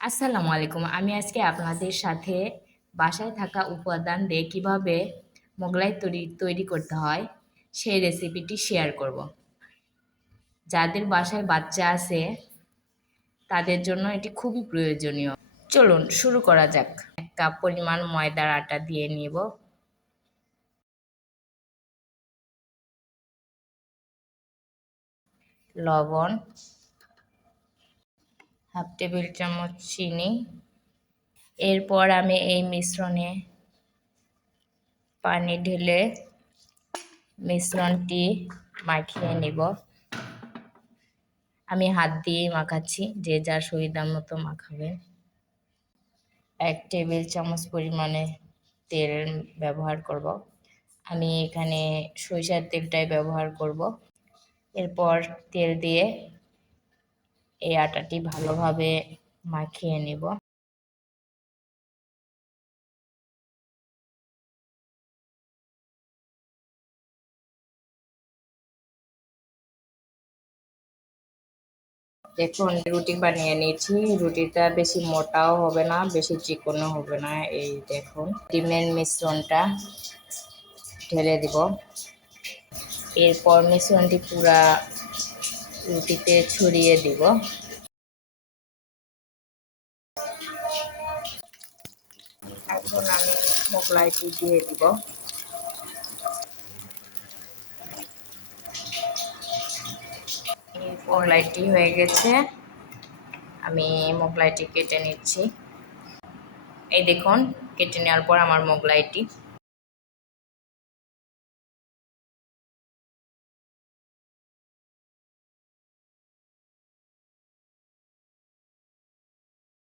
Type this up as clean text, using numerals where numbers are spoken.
আসসালামু আলাইকুম। আমি আজকে আপনাদের সাথে বাসায় থাকা উপাদান দিয়ে কিভাবে মোগলাই তৈরি করতে হয় সেই রেসিপিটি শেয়ার করব। যাদের বাসায় বাচ্চা আছে তাদের জন্য এটি খুবই প্রয়োজনীয়। চলুন শুরু করা যাক। 1 কাপ পরিমাণ ময়দার আটা দিয়ে নিব, লবণ, হাফ টেবিল চামচ চিনি। এরপর আমি এই মিশ্রণে পানি ঢেলে মিশ্রণটি মাখিয়ে নিব। আমি হাত দিয়েই মাখাচ্ছি, যে যার সুবিধা মতো মাখাবেন। 1 টেবিল চামচ পরিমাণে তেল ব্যবহার করব। আমি এখানে সরিষার তেলটাই ব্যবহার করব। এরপর তেল দিয়ে এই আটাটি ভালোভাবে মাখিয়ে নেব। দেখুন রুটি বানিয়ে নিয়েছি। রুটিটা বেশি মোটাও হবে না, বেশি চিকনও হবে না। এই দেখুন ডিমের মিশ্রণটা ঢেলে দিব। এরপর মিশ্রণটি পুরা রুটিতে ছড়িয়ে দিব। এখন আমি মোগলাইটি দিয়ে দিব। মোগলাইটি হয়ে গেছে, আমি মোগলাইটি কেটে নিচ্ছি। এই দেখুন কেটে নেওয়ার পর আমার মোগলাইটি